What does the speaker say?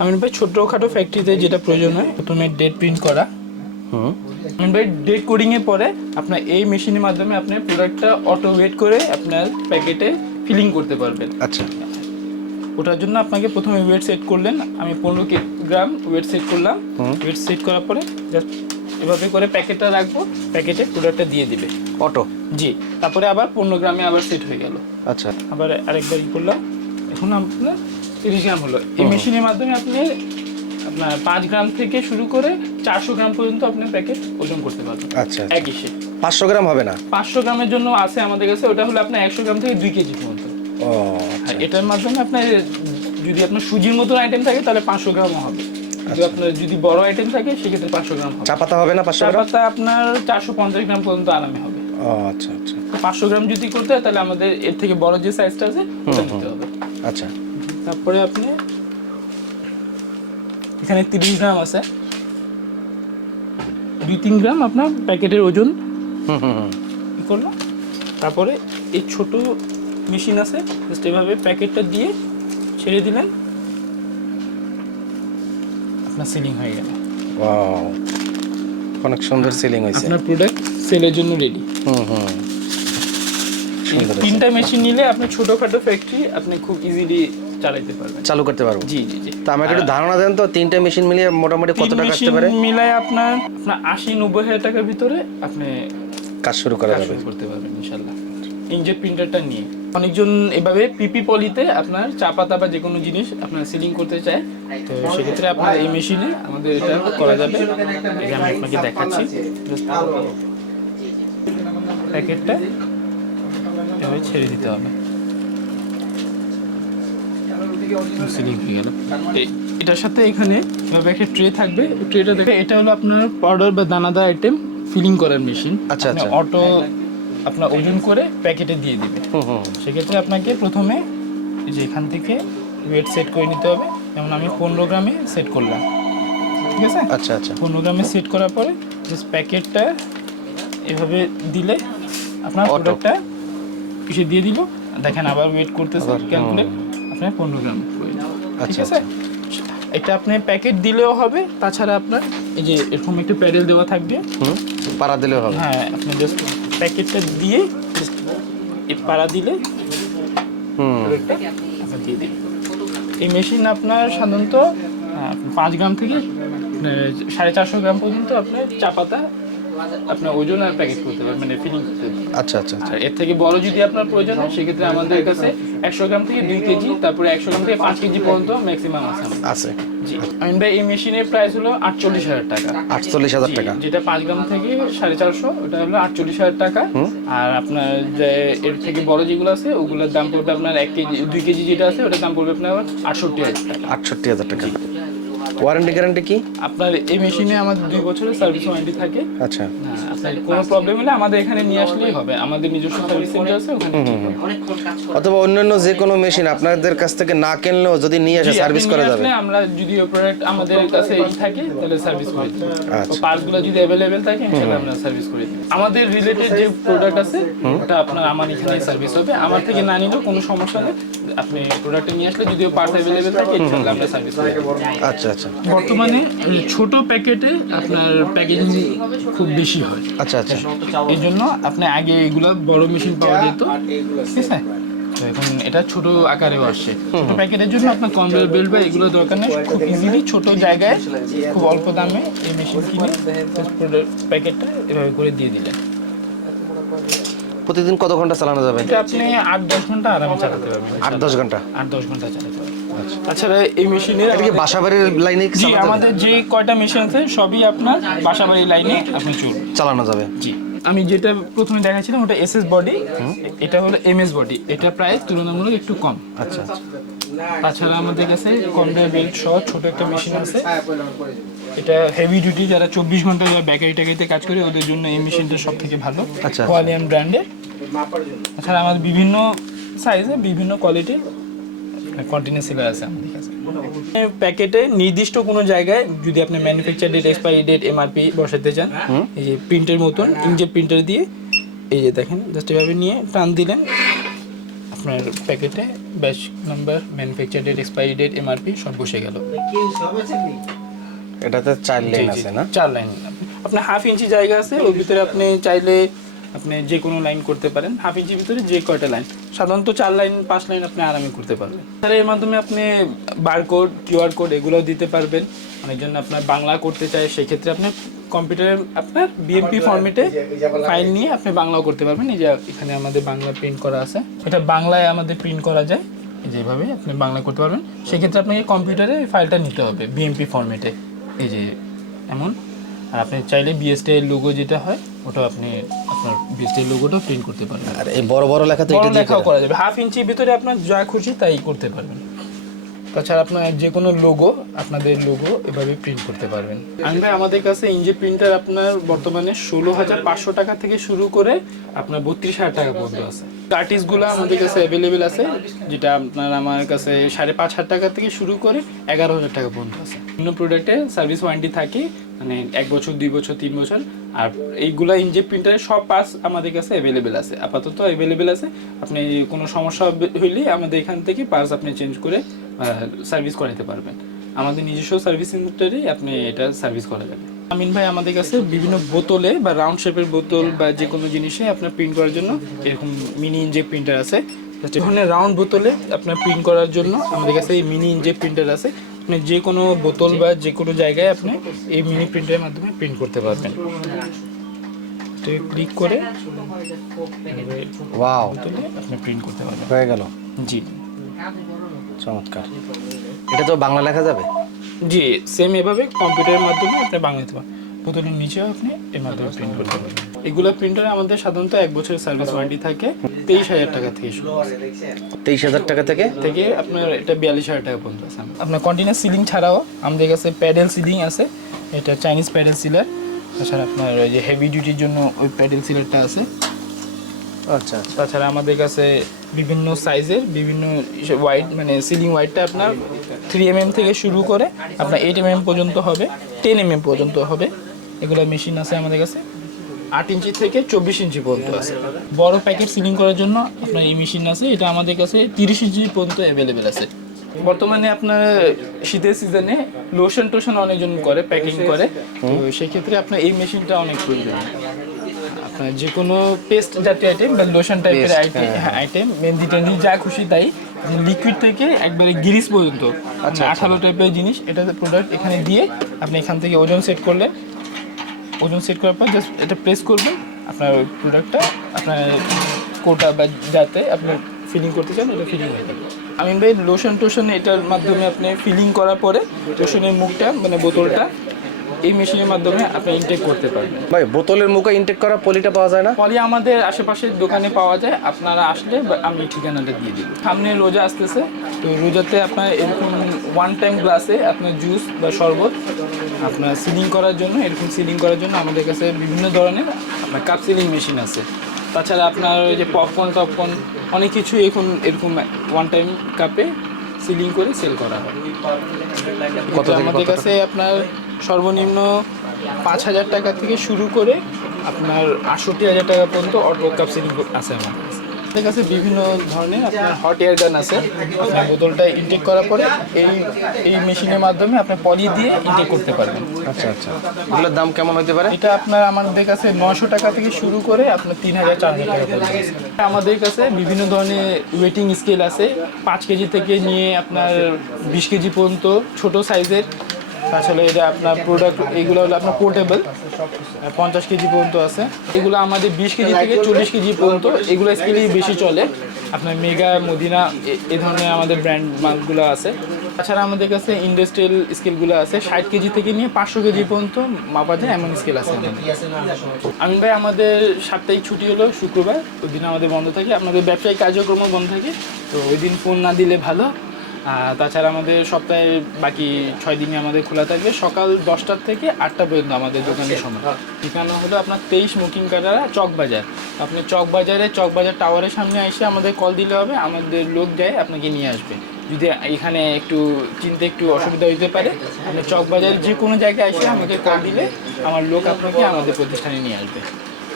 আমিন ভাই ছোটখাটো ফ্যাক্টরিতে যেটা প্রয়োজন হয় প্রথমে ডেট প্রিন্ট করা। আমিন ভাই ডেট কোডিং এর পরে আপনার এই মেশিনের মাধ্যমে আপনি প্রোডাক্টটা অটো ওয়েট করে আপনার প্যাকেটে ফিলিং করতে পারবেন। আচ্ছা, ওটার জন্য আপনাকে প্রথমে ওয়েট সেট করলেন। আমি 15 গ্রাম ওয়েট সেট করলাম। ওয়েট সেট করার পরে জাস্ট এভাবে করে প্যাকেটটা রাখবো, প্যাকেটে প্রোডাক্টটা দিয়ে দিবে অটো। জি, তারপরে আবার 15 গ্রামে আবার সেট হয়ে গেল। আচ্ছা, আবার আরেকবার করলাম, এখন আপনার 30 গ্রাম হলো। এই মেশিনের মাধ্যমে আপনি আপনার 5 গ্রাম থেকে শুরু করে 400 গ্রাম পর্যন্ত আপনি প্যাকেট ওজন করতে পারবেন। আচ্ছা, একই সে 500 গ্রাম হবে না? 500 গ্রামের জন্য আছে আমাদের কাছে, ওটা হলো আপনার 100 গ্রাম থেকে 2 কেজি পর্যন্ত। ও আর এটার মাধ্যমে আপনার যদি আপনার সুজির মতো আইটেম থাকে তাহলে 500 গ্রামও হবে। যদি আপনার যদি বড় আইটেম থাকে সেক্ষেত্রে 500 গ্রাম হবে। চা পাতা হবে না 500 চা গ্রাম? পাতা আপনার 450 গ্রাম পর্যন্ত আরামে হবে। ও আচ্ছা আচ্ছা। 500 গ্রাম যদি করতে হয় তাহলে আমাদের এর থেকে বড় যে সাইজটা আছে ওটা নিতে হবে। আচ্ছা, তারপরে আপনি এখানে 30 গ্রাম আছে, 2-3 গ্রাম আপনার প্যাকেটের ওজন কি করলাম। তারপরে এই ছোট মেশিন আছে, জাস্ট এভাবে প্যাকেটটা দিয়ে ছেড়ে দিলেন, আপনার সিলিং হয়ে গেল। ওয়াও, অনেক সুন্দর সিলিং হয়েছে। আপনার প্রোডাক্ট সেলের জন্য রেডি। সুন্দর। 3টা মেশিন নিলে আপনি ছোটখাটো ফ্যাক্টরি আপনি খুব ইজিলি চালাতে পারবেন, চালু করতে পারবো। জি জি জি। তো আমাকে একটু ধারণা দেন তো, 3টা মেশিন মিলিয়ে মোটামুটি কত টাকা আসতে পারে? মিলায় আপনার 80-90 হাজার টাকার ভিতরে আপনি কাজ শুরু করা কাজ যাবে। শুরু করতে পারবেন ইনশাআল্লাহ। ইনজেট প্রিন্টারটা নিয়ে অনেকজন এভাবে পিপি পলিতে আপনার চা পাতা বা যে কোনো জিনিস আপনার সিলিং করতে চায়, তো সেক্ষেত্রে আপনার এই মেশিনে আমাদের এটা করা যাবে। এই যে আমি আপনাকে দেখাচ্ছি, প্যাকেটটা এভাবে ছেড়ে দিতে হবে, সিলিং হয়ে গেল। এটার সাথে এখানে এভাবে একটা ট্রে থাকবে, ট্রেটা দেখে এটা হলো আপনার পাউডার বা দানাদার আইটেম ফিলিং করার মেশিন। আচ্ছা আচ্ছা। অটো আপনার ওজন করে প্যাকেটে দিয়ে দিবে। সেক্ষেত্রে আপনাকে প্রথমে এই যে এখান থেকে ওয়েট সেট করে নিতে হবে। যেমন আমি 15 গ্রামে সেট করলাম, ঠিক আছে? আচ্ছা আচ্ছা। 15 গ্রামে সেট করার পরে জাস্ট প্যাকেটটা এভাবে দিলে আপনার প্রোডাক্টটা পিছিয়ে দিয়ে দিল। দেখেন আবার ওয়েট করতেছে, ক্যালকুলেট আপনার 15 গ্রাম করে, ঠিক আছে? এটা আপনি প্যাকেট দিলেও হবে, তাছাড়া আপনার এই যে এরকম একটু প্যাডেল দেওয়া থাকবে, পাড়া দিলেও হবে। হ্যাঁ, আপনি জাস্ট প্যাকেটটা দিয়ে এই পাড়া দিলে দিয়ে দিন। এই মেশিন আপনার সাধারণত 5 গ্রাম থেকে 450 গ্রাম পর্যন্ত আপনার চা পাতা আপনার ওজন আর প্যাকেট করতে পারবেন, মানে ফিলিং করতে পারবেন। আচ্ছা আচ্ছা। আর এর থেকে বড় যদি আপনার প্রয়োজন হয় সেক্ষেত্রে আমাদের কাছে 100 গ্রাম থেকে 2 কেজি, তারপরে 100 গ্রাম থেকে 5 কেজি পর্যন্ত ম্যাক্সিমাম আছে। জি, আমিন ভাই এই মেশিনের প্রাইস হলো 48,000 টাকা। 48,000 টাকা? যেটা 5 গ্রাম থেকে 450, ওটা হলো 48,000 টাকা। আর আপনার যে এর থেকে বড় যেগুলো আছে ওগুলোর দাম পড়বে আপনার 1 কেজি 2 কেজি যেটা আছে ওটার দাম পড়বে আপনার 68,000 টাকা। 68,000 টাকা। ওয়ারেন্টি গ্যারান্টি কি? আপনার এই মেশিনে আমাদের 2 বছরের সার্ভিস ওয়ারেন্টি থাকে। আচ্ছা। আপনার কোনো প্রবলেম হলে আমাদের এখানে নিয়ে আসলেই হবে, আমাদের নিজস্ব সার্ভিস সেন্টার আছে ওখানে। অথবা অন্যান্য যে কোনো মেশিন আপনাদের কাছ থেকে না কিনলেও যদি নিয়ে এসে সার্ভিস করা যাবে? আমরা যদি প্রোডাক্ট আমাদের কাছে থাকে তাহলে সার্ভিস করে দিই। আচ্ছা। পার্টসগুলো যদি अवेलेबल থাকে ইনশাআল্লাহ আমরা সার্ভিস করে দিই। আমাদের রিলেটেড যে প্রোডাক্ট আছে ওটা আপনার আমার এখানে সার্ভিস হবে, আমার থেকে না নিলেও কোনো সমস্যা নেই। আপনি প্রোডাক্টটা নিয়ে আসলে যদিও পার্টস अवेलेबल থাকে ইনশাআল্লাহ আমরা সার্ভিস করে দিই। আচ্ছা আচ্ছা। বর্তমানে ছোট প্যাকেটে আপনার প্যাকেজিং খুব বেশি হয়। আচ্ছা আচ্ছা। এই জন্য আপনি আগে এগুলো বড় মেশিন পাওয়া যেত, ঠিক আছে? তো এখন এটা ছোট আকারেও আসছে। ছোট প্যাকেটের জন্য আপনার কনভেয়ার বেল্ট বা এগুলো দরকার নেই, খুব ইজিলি ছোট জায়গায় খুব অল্প দামে এই মেশিন কিনে প্যাকেটটা এভাবে করে দিয়ে দিলেন। প্রতিদিন কত ঘন্টা চালানো যাবে? এটা আপনি 8-10 ঘন্টা আরামে চালাতে পারবেন। 8-10 ঘন্টা? 8-10 ঘন্টা চালাতে পারবেন। তাছাড়া এই মেশিনের এটা কি বাসাবাড়ির লাইনে জি, আমাদের যে কয়টা মেশিন আছে সবই আপনার বাসাবাড়ির লাইনে আপনি চালানো যাবে? জি। আমি যেটা প্রথমে দেখাচ্ছিলাম ওটা এসএস বডি, এটা হলো এমএস বডি, এটা প্রায় তুলনামূলক একটু কম। আচ্ছা। তাছাড়া আমাদের কাছে কনভেয়ার বেল্ট সহ ছোট একটা মেশিন আছে, এটা হেভি ডিউটি, যারা 24 ঘন্টা ব্যাকারি টাকারিতে কাজ করে ওদের জন্য এই মেশিনটা সব থেকে ভালো, কোয়ালিয়াম ব্র্যান্ডের। তাছাড়া আমাদের বিভিন্ন সাইজে বিভিন্ন কোয়ালিটির কন্টিনিউয়াস সেলার আছে আমাদের কাছে। প্যাকেটে নির্দিষ্ট কোনো জায়গায় যদি আপনি manufacture date, expiry date, MRP বসাতে চান, এই যে প্রিন্টের মতন ইনজেট প্রিন্টার দিয়ে এই যে দেখেন জাস্ট এভাবে নিয়ে টান দিলেন, আপনার প্যাকেটে batch number, manufacture date, expiry date, MRP সব বসে গেল। এটাতে 4 লাইন আছে না? 4 লাইন। আপনার হাফ ইঞ্চি জায়গা আছে, ওর ভিতরে আপনি চাইলে আপনি যে কোনো লাইন করতে পারেন। হাফ ইঞ্চির ভিতরে যে কয়টা লাইন, সাধারণত 4 লাইন 5 লাইন আপনি আরামে করতে পারবেন। তাহলে এর মাধ্যমে আপনি বারকোড, কিউআর কোড এগুলোও দিতে পারবেন। অনেকজন আপনার বাংলা করতে চায়, সেক্ষেত্রে আপনি কম্পিউটারে আপনার বিএমপি ফরম্যাটে ফাইল নিয়ে আপনি বাংলাও করতে পারবেন। এই যে এখানে আমাদের বাংলা প্রিন্ট করা আছে, এটা বাংলায় আমাদের প্রিন্ট করা যায়। যেভাবে আপনি বাংলা করতে পারবেন, সেক্ষেত্রে আপনাকে কম্পিউটারে ফাইলটা নিতে হবে বিএমপি ফরম্যাটে, এই যে এমন। আর আপনি চাইলে বিএসটি এর লোগো যেটা হয় ওটা আপনি আপনার বিএসটি এর লোগোটা প্রিন্ট করতে পারবেন। আর এই বড় বড় লেখা তো বড় এটা দিয়ে লেখাও করা যাবে, হাফ ইঞ্চির ভিতরে আপনার যা খুশি তাই করতে পারবেন। তাছাড়া আপনার যে কোনো লোগো, আপনাদের লোগো এভাবে প্রিন্ট করতে পারবেন। আমরা আমাদের কাছে ইনজেট প্রিন্টার আপনার বর্তমানে 16,500 টাকা থেকে শুরু করে আপনার 32,000 টাকা পর্যন্ত আছে। আর্টিস্টগুলো আমাদের কাছে অ্যাভেলেবেল আছে, যেটা আপনার আমার কাছে 5,500 টাকা থেকে শুরু করে 11,000 টাকা পর্যন্ত আছে। বিভিন্ন প্রোডাক্টে সার্ভিস ওয়ারেন্টি থাকে, মানে 1 বছর, 2 বছর, 3 বছর। আর এইগুলা ইনজেট প্রিন্টারের সব পার্টস আমাদের কাছে অ্যাভেলেবেল আছে, আপাতত অ্যাভেলেবেল আছে। আপনি কোনো সমস্যা হইলে আমাদের এখান থেকে পার্টস আপনি চেঞ্জ করে সার্ভিস করাতে পারবেন। আমাদের নিজস্ব সার্ভিস সেন্টারেই আপনি এটা সার্ভিস করা যাবে। আমিন ভাই, আমাদের কাছে বিভিন্ন বোতলে বা রাউন্ড শেপের বোতল বা যে কোনো জিনিসে আপনার প্রিন্ট করার জন্য এরকম মিনি ইনজেক্ট প্রিন্টার আছে। ধরনের রাউন্ড বোতলে আপনার প্রিন্ট করার জন্য আমাদের কাছে এই মিনি ইনজেক্ট প্রিন্টার আছে। আপনি যে কোনো বোতল বা যে কোনো জায়গায় আপনি এই মিনি প্রিন্টারের মাধ্যমে প্রিন্ট করতে পারবেন। ক্লিক করে ওয়াও, বোতলে আপনি প্রিন্ট করতে পারবেন। হয়ে গেল। জি, চমৎকার। এটা তো বাংলা লেখা যাবে? জি, সেম এভাবে কম্পিউটারের মাধ্যমে আপনি বাংলাতে পারেন। বোতলের নিচেও আপনি এর মাধ্যমে প্রিন্ট করতে পারবেন। এগুলো প্রিন্টারে আমাদের সাধারণত 1 বছরের সার্ভিস ওয়ারেন্টি থাকে। 23,000 টাকা থেকে শুরু, 23,000 টাকা থেকে আপনার এটা 42,000 টাকা পর্যন্ত আছে। আপনার কন্টিনিউয়াস সিলিং ছাড়াও আমাদের কাছে প্যাডেল সিলিং আছে, এটা চাইনিজ প্যাডেল সিলার। তাছাড়া আপনার ওই যে হেভি ডিউটির জন্য ওই প্যাডেল সিলারটা আছে। আচ্ছা, তাছাড়া আমাদের কাছে বিভিন্ন সাইজের বিভিন্ন ওয়াইড, মানে সিলিং ওয়াইডটা আপনার 3mm থেকে শুরু করে আপনার 8mm পর্যন্ত হবে, 10mm পর্যন্ত হবে। এগুলো মেশিন আছে আমাদের কাছে 8 ইঞ্চি থেকে 24 ইঞ্চি পর্যন্ত আছে। বড় প্যাকেট সিলিং করার জন্য আপনার এই মেশিন আছে, এটা আমাদের কাছে 30 ইঞ্চি পর্যন্ত অ্যাভেলেবেল আছে। বর্তমানে আপনার শীতের সিজনে লোশন টোশন অনেকজন করে, প্যাকিং করে, তো সেক্ষেত্রে আপনার এই মেশিনটা অনেক প্রয়োজন। আপনার যে কোনো পেস্ট জাতীয় আইটেম বা লোশন টাইপের আইটেম, মেহেন্দি টেন্দি যা খুশি তাই, লিকুইড থেকে একবারে গ্রিস পর্যন্ত আঠালো টাইপের জিনিস, এটা প্রোডাক্ট এখানে দিয়ে আপনি এখান থেকে ওজন সেট করলে, ওজন সেট করার পর জাস্ট এটা প্রেস করবেন, আপনার ওই প্রোডাক্টটা আপনার কোটা বা যাতে আপনার ফিলিং করতে চান এটা ফিলিং হয়ে যাবে। আমিন ভাই, লোশন টোশন এটার মাধ্যমে আপনি ফিলিং করার পরে লোশনের মুখটা, মানে বোতলটা এই মেশিনের মাধ্যমে আপনি ইনটেক করতে পারবেন। ভাই, বোতলের মুখে ইনটেক করা পলিটা পাওয়া যায় না? পলি আমাদের আশেপাশের দোকানে পাওয়া যায়, আপনারা আসলে আমি ঠিকানাটা দিয়ে দিব। সামনে রোজা আসতেছে, তো রোজাতে আপনার এরকম ওয়ান টাইম গ্লাসে আপনার জুস বা শরবত আপনার সিলিং করার জন্য, এরকম সিলিং করার জন্য আমাদের কাছে বিভিন্ন ধরনের আপনার কাপ সিলিং মেশিন আছে। তাছাড়া আপনার ওই যে পপকর্ন টপকর্ন অনেক কিছু এখন এরকম ওয়ান টাইম কাপে সিলিং করে সেল করা হয়। আমাদের কাছে আপনার সর্বনিম্ন 5,000 টাকা থেকে শুরু করে আপনার 68,000 টাকা পর্যন্ত অটো কাপ সিলিং আছে আমাদের কাছে। বিভিন্ন ধরনের আপনার হট এয়ার গান আছে, আপনার বোতলটা ইনটেক করার পরে এই মেশিনের মাধ্যমে আপনি পলি দিয়ে ইনটেক করতে পারবেন। আচ্ছা, এগুলোর দাম কেমন হতে পারে? এটা আপনার আমাদের কাছে 900 টাকা থেকে শুরু করে আপনার 3,000 4,000 টাকা পর্যন্ত আছে। আমাদের কাছে বিভিন্ন ধরনের ওয়েটিং স্কেল আছে, 5 কেজি থেকে নিয়ে আপনার 20 কেজি পর্যন্ত ছোট সাইজের। তাছাড়া এটা আপনার প্রোডাক্ট, এগুলো হলো আপনার পোর্টেবল, 50 কেজি পর্যন্ত আছে। এগুলো আমাদের 20 কেজি থেকে 40 কেজি পর্যন্ত, এগুলো স্কেলেই বেশি চলে। আপনার মেগা, মদিনা এই ধরনের আমাদের ব্র্যান্ড মালগুলো আছে। তাছাড়া আমাদের কাছে ইন্ডাস্ট্রিয়াল স্কেলগুলো আছে, 60 কেজি থেকে নিয়ে 500 কেজি পর্যন্ত মাপা যায় এমন স্কেল আছে আমাদের। আমিন ভাই, আমাদের সাপ্তাহিক ছুটি হলো শুক্রবার, ওই দিন আমাদের বন্ধ থাকে, আপনাদের ব্যবসায়িক কার্যক্রমও বন্ধ থাকে, তো ওই দিন ফোন না দিলে ভালো। তাছাড়া আমাদের সপ্তাহে বাকি 6 দিনই আমাদের খোলা থাকবে, সকাল 10টা থেকে 8টা পর্যন্ত আমাদের দোকানের সময়। ঠিকানা হলো আপনার 23 মুকিম কাটারা, চকবাজার। আপনি চকবাজার টাওয়ারের সামনে এসে আমাদের কল দিলে হবে, আমাদের লোক যায় আপনাকে নিয়ে আসবে। যদি এখানে একটু চিনতে একটু অসুবিধা হতে পারে, আপনি চকবাজার যে কোনো জায়গায় এসে আমাকে কল দিলে আমার লোক আপনাকে আমাদের প্রতিষ্ঠানে নিয়ে আসবে।